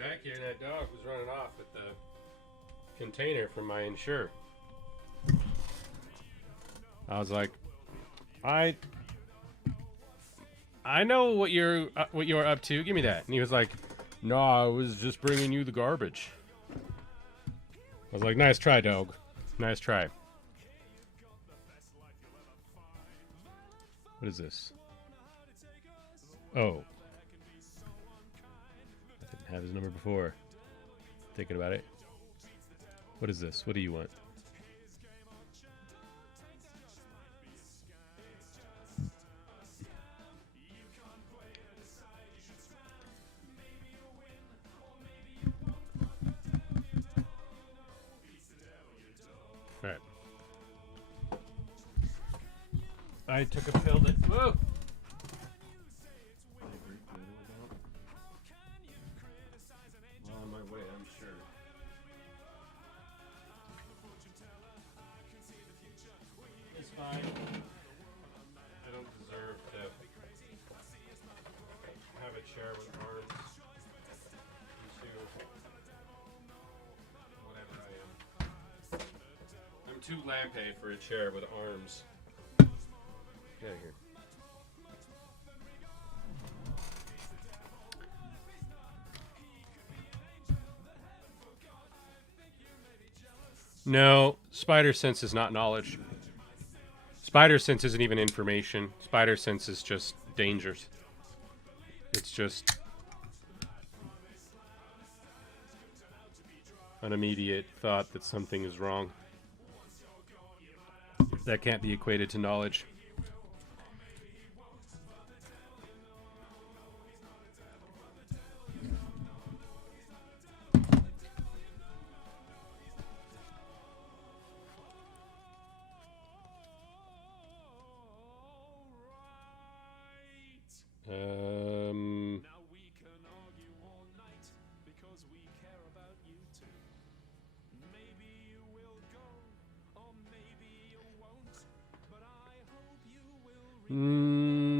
back here and that dog was running off with the container from my insure. I was like, I know what you're up to. Give me that. And he was like, no, I was just bringing you the garbage. I was like, nice try, dog. Nice try. What is this? Oh. I didn't have his number before. Thinking about it. What is this? What do you want? Alright. I took a pill that... Whoa! On my way, I'm sure. It's fine. I don't deserve to have a chair with arms into whatever I am. I'm too lampe for a chair with arms. Get out of here. No, spider sense is not knowledge. Spider sense isn't even information. Spider sense is just dangers. It's just an immediate thought that something is wrong. That can't be equated to knowledge.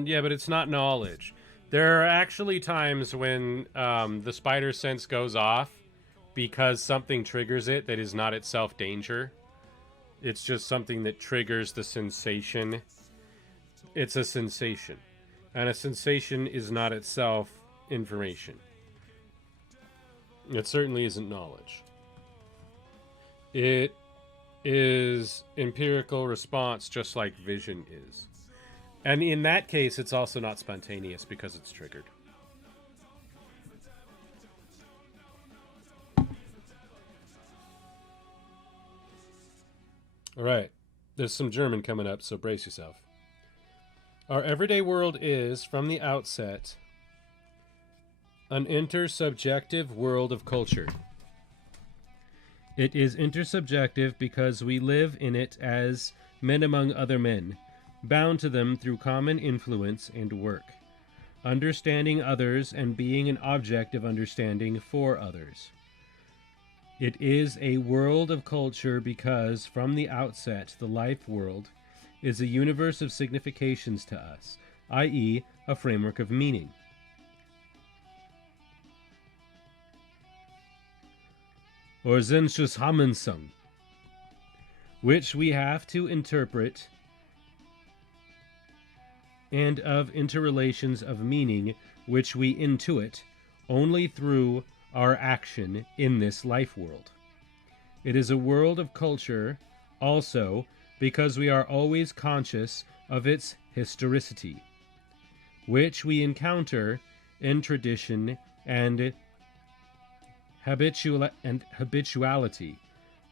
Yeah, but it's not knowledge. There are actually times when the spider sense goes off because something triggers it that is not itself danger. It's just something that triggers the sensation. It's a sensation. And a sensation is not itself information. It certainly isn't knowledge. It is empirical response, just like vision is. And in that case, it's also not spontaneous because it's triggered. All right. There's some German coming up, so brace yourself. Our everyday world is, from the outset, an intersubjective world of culture. It is intersubjective because we live in it as men among other men, bound to them through common influence and work, understanding others and being an object of understanding for others. It is a world of culture because, from the outset, the life world is a universe of significations to us, i.e., a framework of meaning. Or Zusammenhang, which we have to interpret, and of interrelations of meaning which we intuit only through our action in this life world. It is a world of culture also because we are always conscious of its historicity, which we encounter in tradition and habituality,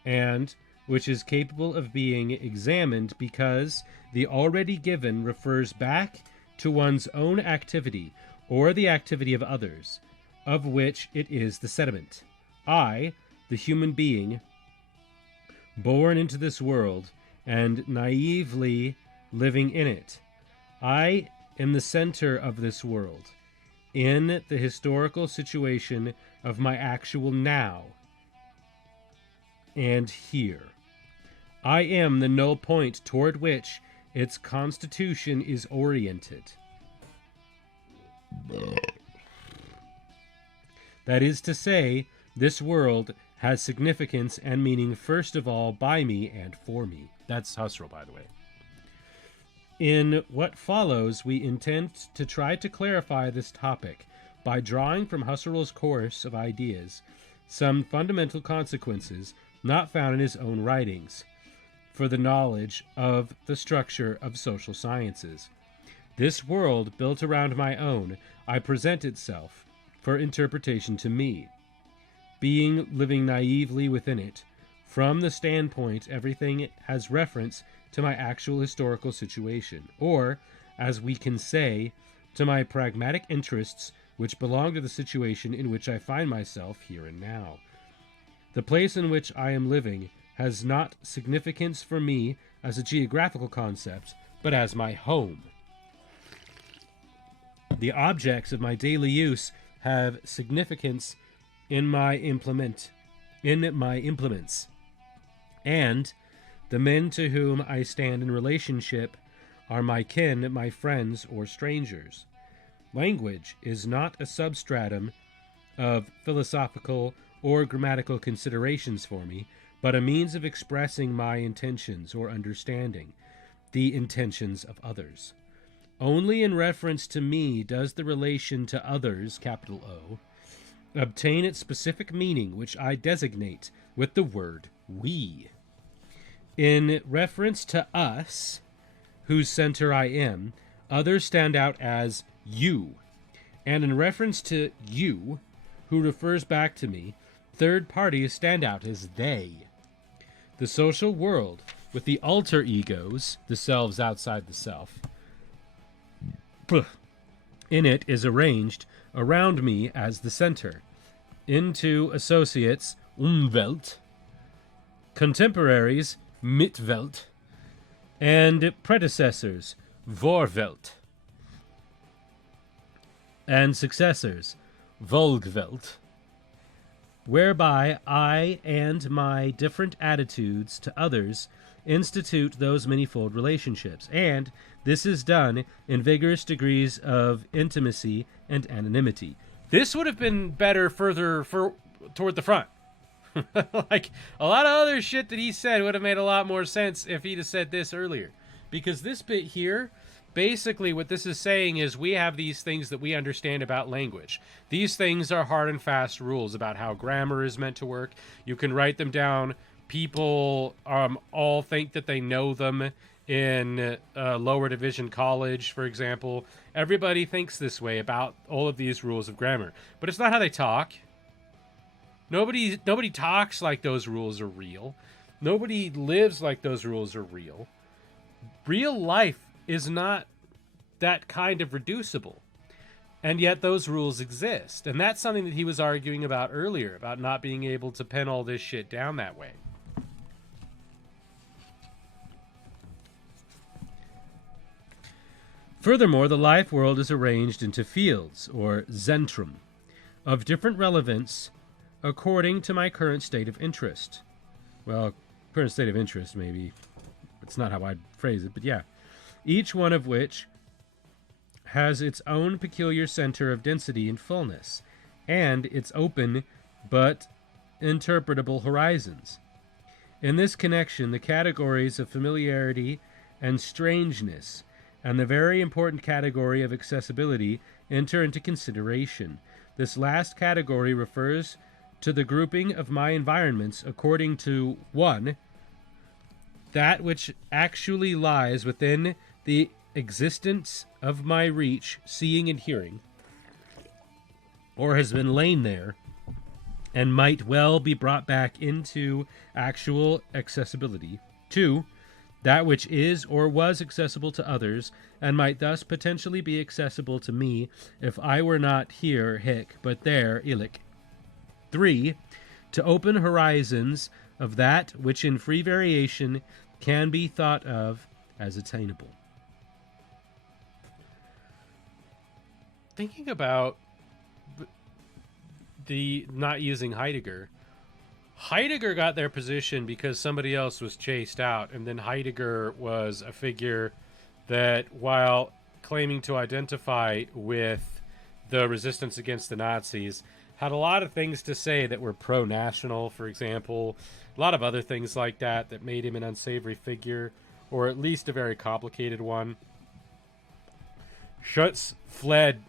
and which is capable of being examined because the already given refers back to one's own activity or the activity of others, of which it is the sediment. I, the human being, born into this world and naively living in it, I am the center of this world, in the historical situation of my actual now and here. I am the null point toward which its constitution is That is to say, this world has significance and meaning first of all by me and for me. That's Husserl, by the way. In what follows, we intend to try to clarify this topic by drawing from Husserl's course of ideas some fundamental consequences not found in his own writings for the knowledge of the structure of social sciences. This world, built around my own, I present itself for interpretation to me, being living naively within it. From the standpoint, everything has reference to my actual historical situation, or, as we can say, to my pragmatic interests which belong to the situation in which I find myself here and now. The place in which I am living has not significance for me as a geographical concept, but as my home. The objects of my daily use have significance in my implements, and the men to whom I stand in relationship are my kin, my friends, or strangers. Language is not a substratum of philosophical or grammatical considerations for me, but a means of expressing my intentions or understanding the intentions of others. Only in reference to me does the relation to others, capital O, obtain its specific meaning, which I designate with the word we. In reference to us, whose center I am, others stand out as you. And in reference to you, who refers back to me, third parties stand out as they. The social world, with the alter egos, the selves outside the self, in it is arranged around me as the center, into associates, Umwelt, contemporaries, Mitwelt, and predecessors, Vorwelt, and successors, Volkwelt, whereby I and my different attitudes to others institute those manifold relationships, and this is done in vigorous degrees of intimacy and anonymity. This would have been better further toward the front. Like, a lot of other shit that he said would have made a lot more sense if he'd have said this earlier. Because this bit here, basically what this is saying is we have these things that we understand about language. These things are hard and fast rules about how grammar is meant to work. You can write them down. People all think that they know them in lower division college, for example. Everybody thinks this way about all of these rules of grammar. But it's not how they talk. Nobody talks like those rules are real. Nobody lives like those rules are real. Real life is not that kind of reducible. And yet those rules exist. And that's something that he was arguing about earlier, about not being able to pen all this shit down that way. Furthermore, the life world is arranged into fields, or zentrum, of different relevance according to my current state of interest. Well, current state of interest, maybe. It's not how I'd phrase it, but yeah. Each one of which has its own peculiar center of density and fullness, and its open but interpretable horizons. In this connection, the categories of familiarity and strangeness, and the very important category of accessibility enter into consideration. This last category refers to the grouping of my environments according to 1. That which actually lies within the existence of my reach, seeing and hearing, or has been lain there, and might well be brought back into actual accessibility. 2. That which is or was accessible to others, and might thus potentially be accessible to me if I were not here, hic, but there, illic. 3. To open horizons of that which in free variation can be thought of as attainable. Thinking about the not using Heidegger got their position because somebody else was chased out, and then Heidegger was a figure that, while claiming to identify with the resistance against the Nazis, had a lot of things to say that were pro-national, for example, a lot of other things like that that made him an unsavory figure, or at least a very complicated one. Schutz fled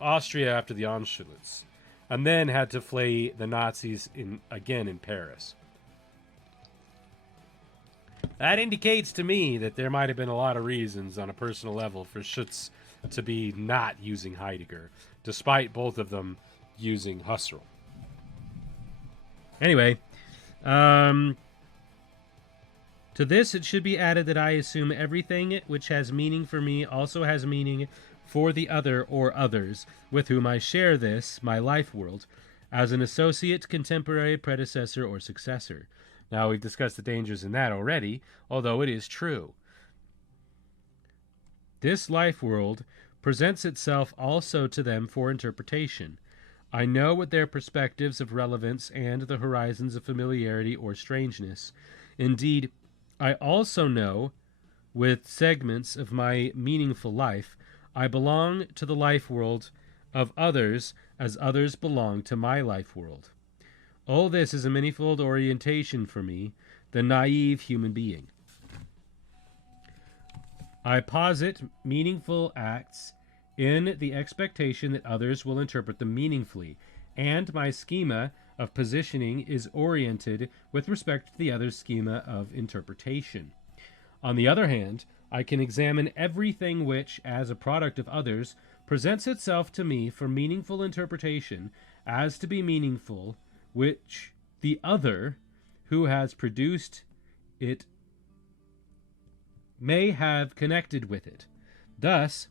Austria after the Anschluss, and then had to flee the Nazis again in Paris. That indicates to me that there might have been a lot of reasons on a personal level for Schutz to be not using Heidegger, despite both of them using Husserl. Anyway, to this it should be added that I assume everything which has meaning for me also has meaning for the other or others with whom I share this, my life world, as an associate, contemporary, predecessor, or successor. Now, we've discussed the dangers in that already, although it is true. This life world presents itself also to them for interpretation. I know what their perspectives of relevance and the horizons of familiarity or strangeness. Indeed, I also know, with segments of my meaningful life, I belong to the life world of others as others belong to my life world. All this is a manifold orientation for me, the naive human being. I posit meaningful acts in the expectation that others will interpret them meaningfully, and my schema of positioning is oriented with respect to the other's schema of interpretation. On the other hand, I can examine everything which, as a product of others, presents itself to me for meaningful interpretation as to be meaningful, which the other who has produced it may have connected with it. Thus,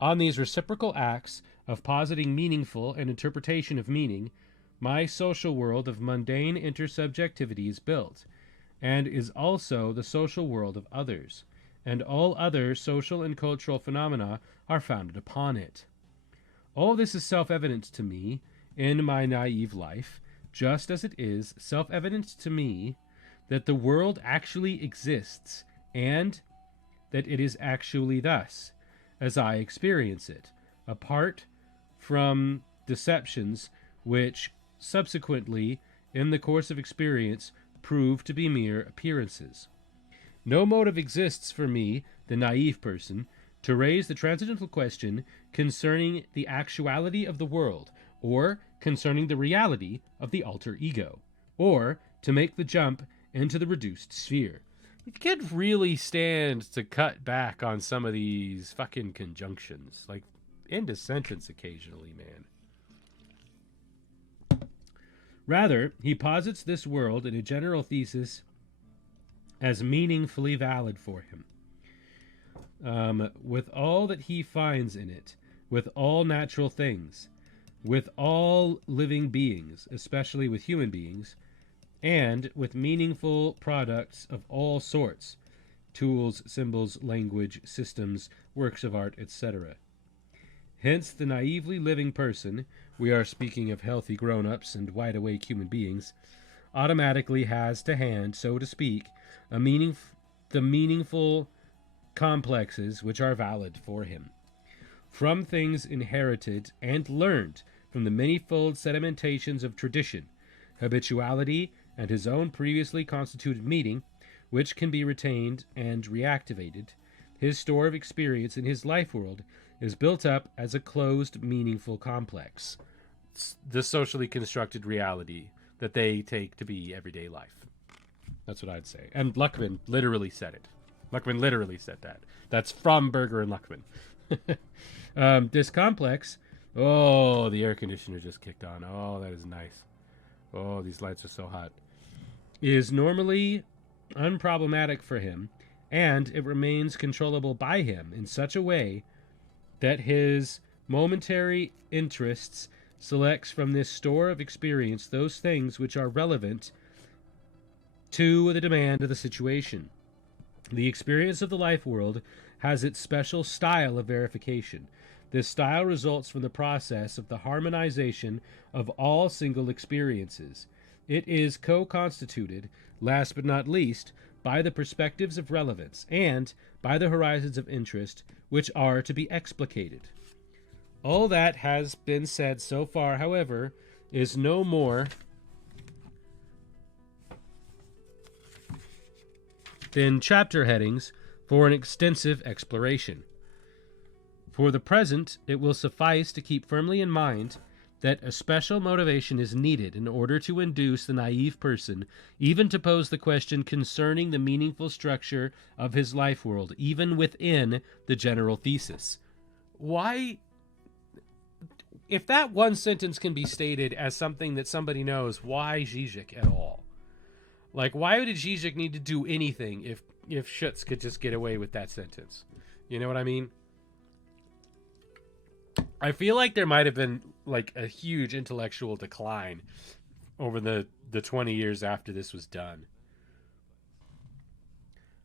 on these reciprocal acts of positing meaningful and interpretation of meaning, my social world of mundane intersubjectivity is built, and is also the social world of others, and all other social and cultural phenomena are founded upon it. All this is self-evident to me in my naive life, just as it is self-evident to me that the world actually exists, and that it is actually thus, as I experience it, apart from deceptions which subsequently, in the course of experience, prove to be mere appearances. No motive exists for me, the naive person, to raise the transcendental question concerning the actuality of the world, or concerning the reality of the alter ego, or to make the jump into the reduced sphere. You could really stand to cut back on some of these fucking conjunctions, like end a sentence occasionally, man. Rather, he posits this world in a general thesis as meaningfully valid for him, with all that he finds in it, with all natural things, with all living beings, especially with human beings, and with meaningful products of all sorts, tools, symbols, language, systems, works of art, etc. Hence, the naively living person, we are speaking of healthy grown-ups and wide-awake human beings, automatically has to hand, so to speak, the meaningful complexes which are valid for him. From things inherited and learned from the manifold sedimentations of tradition, habituality, and his own previously constituted meaning, which can be retained and reactivated, his store of experience in his life world is built up as a closed, meaningful complex. It's the socially constructed reality that they take to be everyday life. That's what I'd say. And Luckman literally said it. Luckman literally said that. That's from Berger and Luckman. This complex... Oh, the air conditioner just kicked on. Oh, that is nice. Oh, these lights are so hot. Is normally unproblematic for him, and it remains controllable by him in such a way that his momentary interests selects from this store of experience those things which are relevant to the demand of the situation. The experience of the life world has its special style of verification. This style results from the process of the harmonization of all single experiences. It is co-constituted, last but not least, by the perspectives of relevance and by the horizons of interest which are to be explicated. All that has been said so far, however, is no more than chapter headings for an extensive exploration. For the present, it will suffice to keep firmly in mind that a special motivation is needed in order to induce the naive person even to pose the question concerning the meaningful structure of his life world, even within the general thesis. Why? If that one sentence can be stated as something that somebody knows, why Zizek at all? Like, why did Zizek need to do anything if Schutz could just get away with that sentence? You know what I mean? I feel like there might have been like a huge intellectual decline over the 20 years after this was done.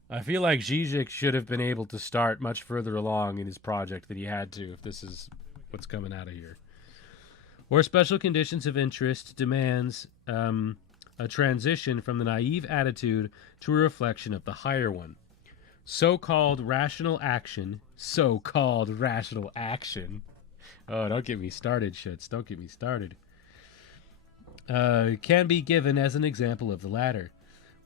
I feel like Zizek should have been able to start much further along in his project than he had to if this is what's coming out of here. Or special conditions of interest demands a transition from the naive attitude to a reflection of the higher one. So-called rational action. Oh, don't get me started, Schutz. Don't get me started. Can be given as an example of the latter.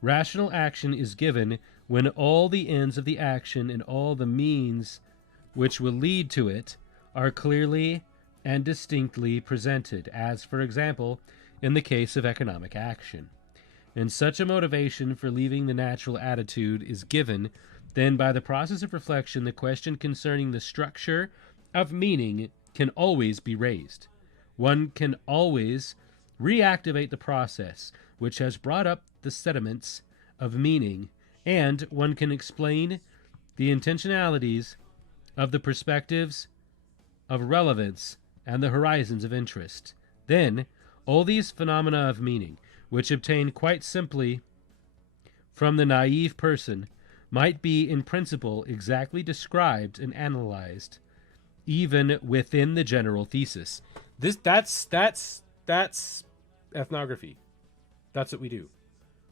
Rational action is given when all the ends of the action and all the means which will lead to it are clearly and distinctly presented, as, for example, in the case of economic action. And such a motivation for leaving the natural attitude is given, then by the process of reflection, the question concerning the structure of meaning can always be raised. One can always reactivate the process which has brought up the sediments of meaning, and one can explain the intentionalities of the perspectives of relevance and the horizons of interest. Then, all these phenomena of meaning, which obtain quite simply from the naive person, might be in principle exactly described and analyzed, even within the general thesis. That's ethnography. That's what we do.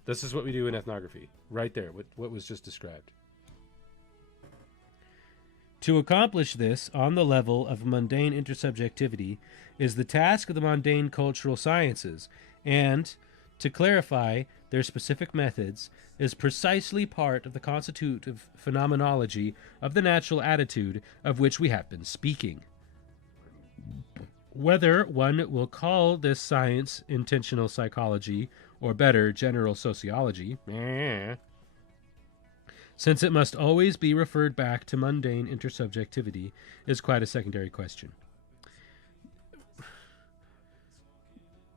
This is what we do in ethnography, right there, what was just described. To accomplish this on the level of mundane intersubjectivity is the task of the mundane cultural sciences, and to clarify their specific methods is precisely part of the constitutive phenomenology of the natural attitude of which we have been speaking. Whether one will call this science intentional psychology, or better, general sociology, since it must always be referred back to mundane intersubjectivity, is quite a secondary question.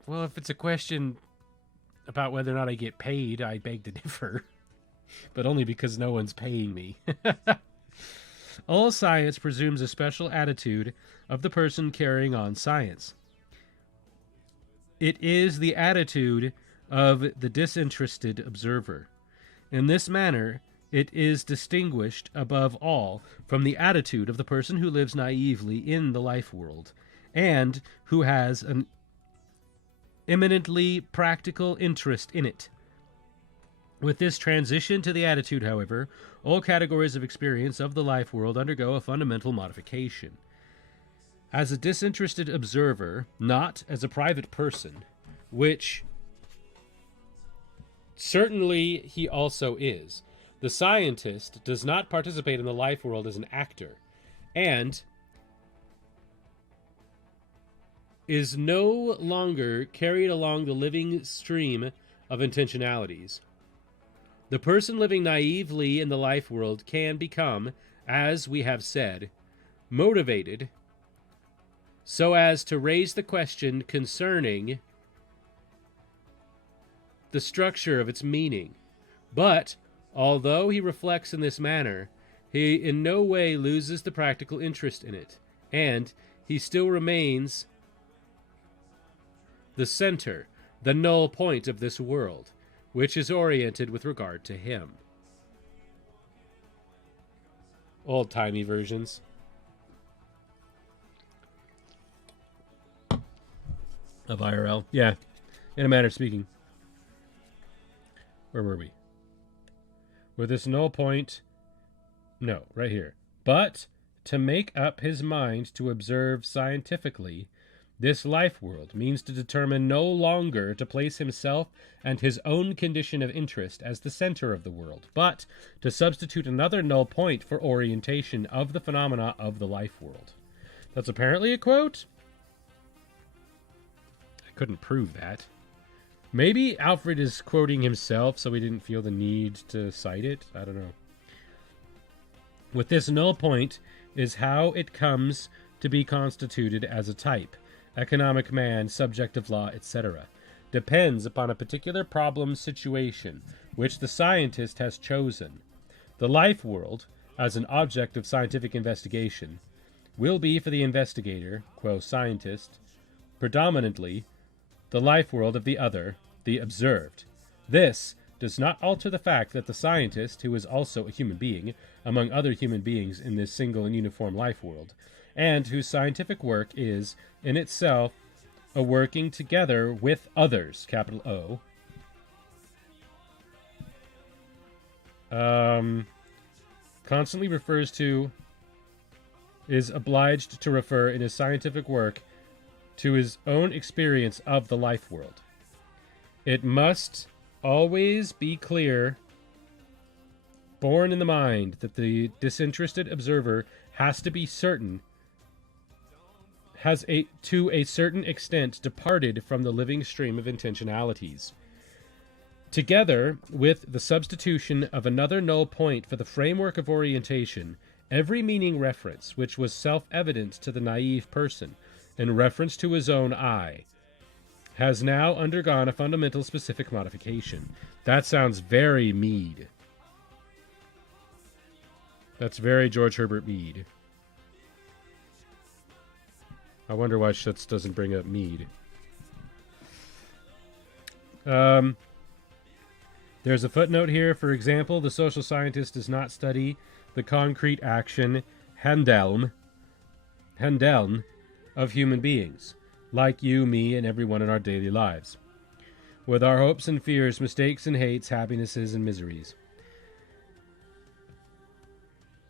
Well, if it's a question about whether or not I get paid, I beg to differ. But only because no one's paying me. All science presumes a special attitude of the person carrying on science. It is the attitude of the disinterested observer. In this manner, it is distinguished above all from the attitude of the person who lives naively in the life world, and who has an eminently practical interest in it. With this transition to the attitude, however, all categories of experience of the life world undergo a fundamental modification. As a disinterested observer, not as a private person, which certainly he also is, the scientist does not participate in the life world as an actor, and is no longer carried along the living stream of intentionalities. The person living naively in the life world can become, as we have said, motivated so as to raise the question concerning the structure of its meaning. But, although he reflects in this manner, he in no way loses the practical interest in it, and he still remains the center, the null point of this world, which is oriented with regard to him. Old-timey versions. Of IRL. Yeah, in a manner of speaking. Where were we? With this null point... No, right here. But to make up his mind to observe scientifically This life world means to determine no longer to place himself and his own condition of interest as the center of the world, but to substitute another null point for orientation of the phenomena of the life world. That's apparently a quote. I couldn't prove that. Maybe Alfred is quoting himself, so he didn't feel the need to cite it. I don't know. With this null point is how it comes to be constituted as a type, economic man, subjective law, etc. Depends upon a particular problem situation, which the scientist has chosen. The life world, as an object of scientific investigation, will be for the investigator, quo scientist, predominantly the life world of the other, the observed. This does not alter the fact that the scientist, who is also a human being, among other human beings in this single and uniform life world, and whose scientific work is, in itself, a working together with others, capital O, constantly refers to, is obliged to refer in his scientific work to his own experience of the life world. It must always be clear, borne in the mind, that the disinterested observer has to be certain, has to a certain extent departed from the living stream of intentionalities. Together with the substitution of another null point for the framework of orientation, every meaning reference which was self-evident to the naive person in reference to his own I has now undergone a fundamental specific modification. That sounds very Mead. That's very George Herbert Mead. I wonder why Schutz doesn't bring up Mead. There's a footnote here. For example, the social scientist does not study the concrete action Handeln of human beings, like you, me, and everyone in our daily lives, with our hopes and fears, mistakes and hates, happinesses and miseries.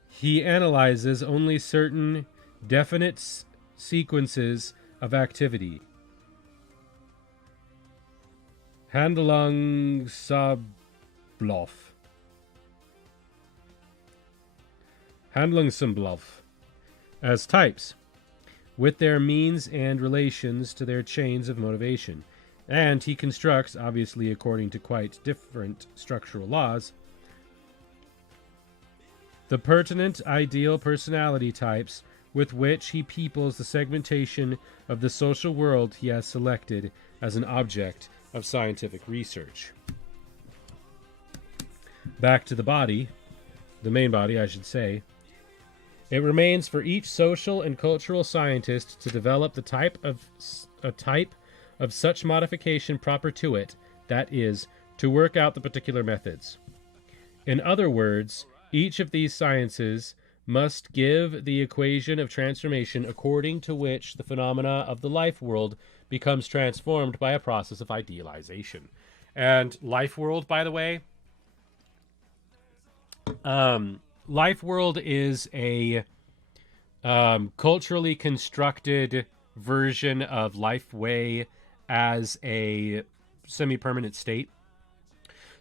He analyzes only certain definite sequences of activity. Handlungsablauf as types, with their means and relations to their chains of motivation. And he constructs, obviously according to quite different structural laws, the pertinent ideal personality types with which he peoples the segmentation of the social world he has selected as an object of scientific research. Back to the body, the main body, I should say. It remains for each social and cultural scientist to develop a type of such modification proper to it, that is, to work out the particular methods. In other words, each of these sciences must give the equation of transformation according to which the phenomena of the life world becomes transformed by a process of idealization. And life world, by the way, life world is a culturally constructed version of life way as a semi-permanent state.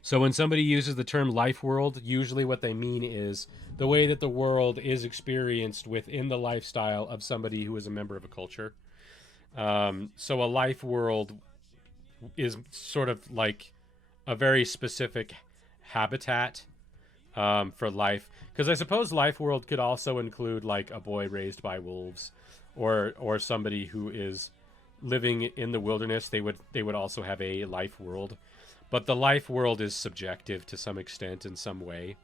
So when somebody uses the term life world, usually what they mean is the way that the world is experienced within the lifestyle of somebody who is a member of a culture. So a life world is sort of like a very specific habitat for life. Because I suppose life world could also include like a boy raised by wolves, or somebody who is living in the wilderness. They would also have a life world. But the life world is subjective to some extent in some way.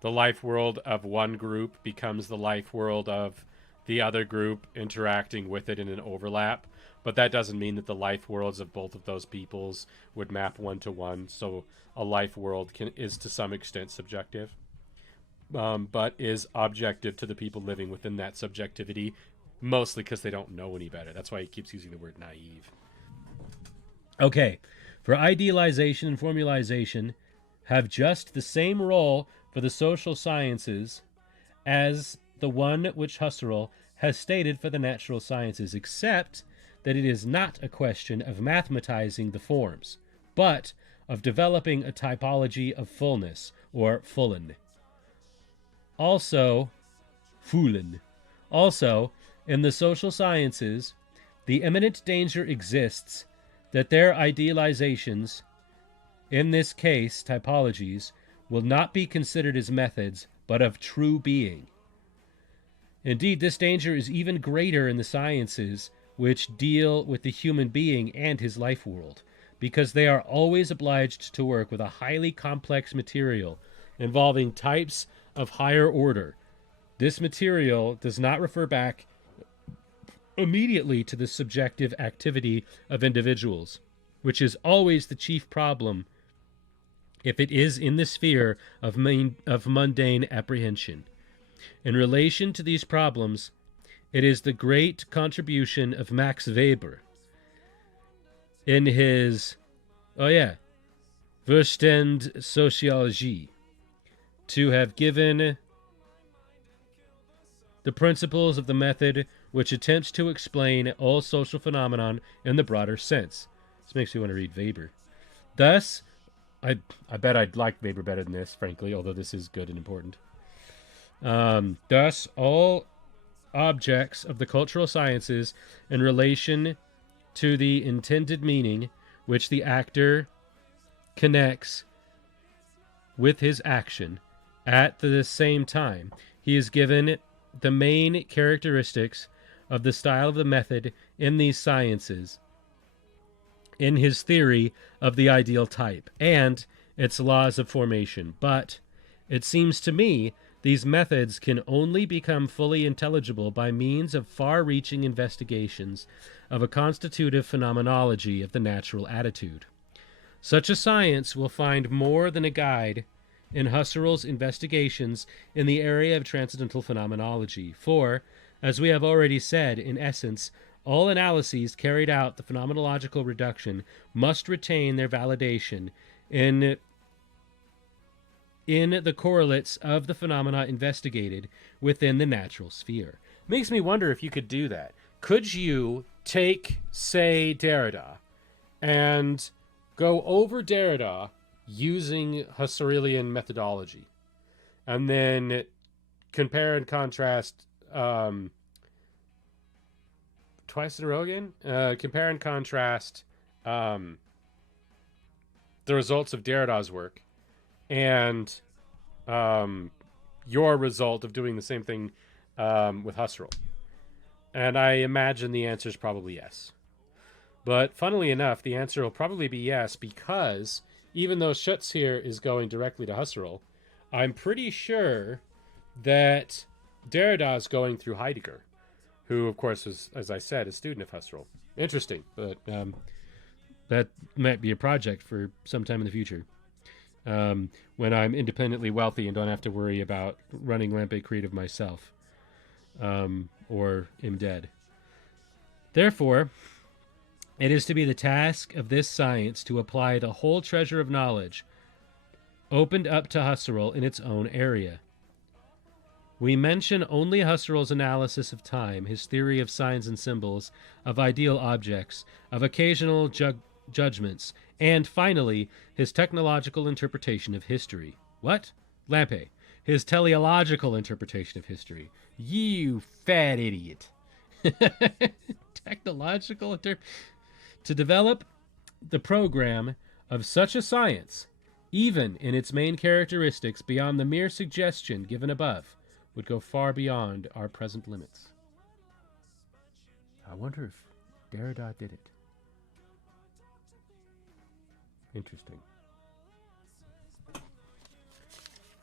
The life world of one group becomes the life world of the other group interacting with it in an overlap. But that doesn't mean that the life worlds of both of those peoples would map one-to-one. So a life world is to some extent subjective, but is objective to the people living within that subjectivity, mostly because they don't know any better. That's why he keeps using the word naive. Okay. For idealization and formalization have just the same role for the social sciences as the one which Husserl has stated for the natural sciences, except that it is not a question of mathematizing the forms, but of developing a typology of fullness, or fullen. Also, in the social sciences, the imminent danger exists that their idealizations, in this case typologies, will not be considered as methods, but of true being. Indeed, this danger is even greater in the sciences which deal with the human being and his life world, because they are always obliged to work with a highly complex material involving types of higher order. This material does not refer back immediately to the subjective activity of individuals, which is always the chief problem if it is in the sphere of mundane apprehension. In relation to these problems, it is the great contribution of Max Weber in his, Verstandsoziologie, to have given the principles of the method which attempts to explain all social phenomenon in the broader sense. This makes me want to read Weber. Thus, I bet I'd like Weber better than this, frankly, although this is good and important. Thus, all objects of the cultural sciences in relation to the intended meaning which the actor connects with his action, at the same time, he is given the main characteristics of the style of the method in these sciences, in his theory of the ideal type, and its laws of formation. But it seems to me these methods can only become fully intelligible by means of far-reaching investigations of a constitutive phenomenology of the natural attitude. Such a science will find more than a guide in Husserl's investigations in the area of transcendental phenomenology, for, as we have already said, in essence, all analyses carried out the phenomenological reduction must retain their validation in the correlates of the phenomena investigated within the natural sphere. Makes me wonder if you could do that. Could you take, say, Derrida and go over Derrida using Husserlian methodology, and then compare and contrast twice in a row again? Compare and contrast the results of Derrida's work and your result of doing the same thing with Husserl. And I imagine the answer is probably yes. But funnily enough, the answer will probably be yes, because even though Schutz here is going directly to Husserl, I'm pretty sure that Derrida is going through Heidegger, who, of course, was, as I said, a student of Husserl. Interesting, but that might be a project for some time in the future, when I'm independently wealthy and don't have to worry about running Lampe Creative myself, or am dead. Therefore, it is to be the task of this science to apply the whole treasure of knowledge opened up to Husserl in its own area. We mention only Husserl's analysis of time, his theory of signs and symbols, of ideal objects, of occasional judgments, and finally, his technological interpretation of history. What? Lampe. His teleological interpretation of history. You fat idiot. Technological to develop the program of such a science, even in its main characteristics beyond the mere suggestion given above, would go far beyond our present limits. I wonder if Derrida did it. Interesting.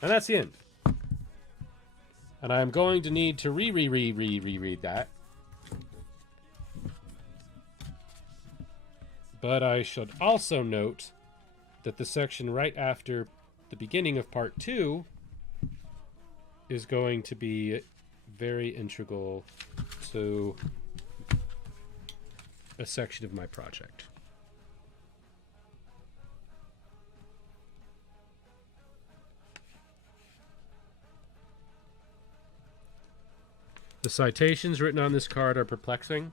And that's the end. And I'm going to need to reread that. But I should also note that the section right after the beginning of part 2 is going to be very integral to a section of my project. The citations written on this card are perplexing,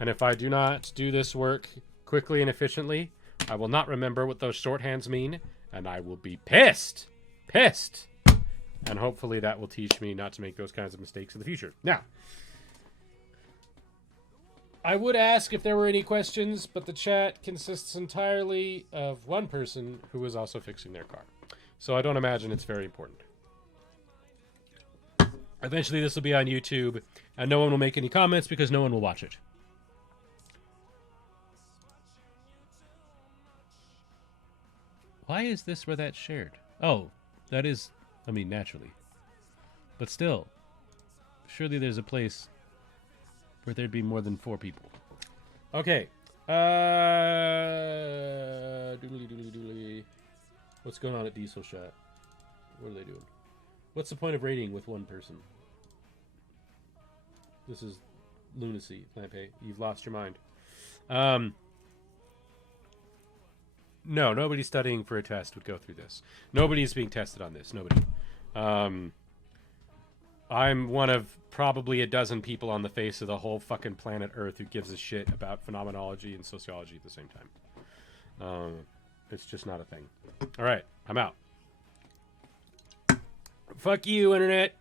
And if I do not do this work quickly and efficiently, I will not remember what those shorthands mean, and I will be pissed. Pissed. And hopefully that will teach me not to make those kinds of mistakes in the future. Now, I would ask if there were any questions, but the chat consists entirely of one person who is also fixing their car. So I don't imagine it's very important. Eventually this will be on YouTube, and no one will make any comments because no one will watch it. Why is this where that's shared? Oh, that is, I mean, naturally. But still, surely there's a place where there'd be more than 4 people. Okay. Doodly. What's going on at Diesel Shot? What are they doing? What's the point of raiding with one person? This is lunacy, Lampe. You've lost your mind. No, nobody studying for a test would go through this. Nobody's being tested on this. Nobody. I'm one of probably a dozen people on the face of the whole fucking planet Earth who gives a shit about phenomenology and sociology at the same time. It's just not a thing. All right, I'm out. Fuck you, Internet.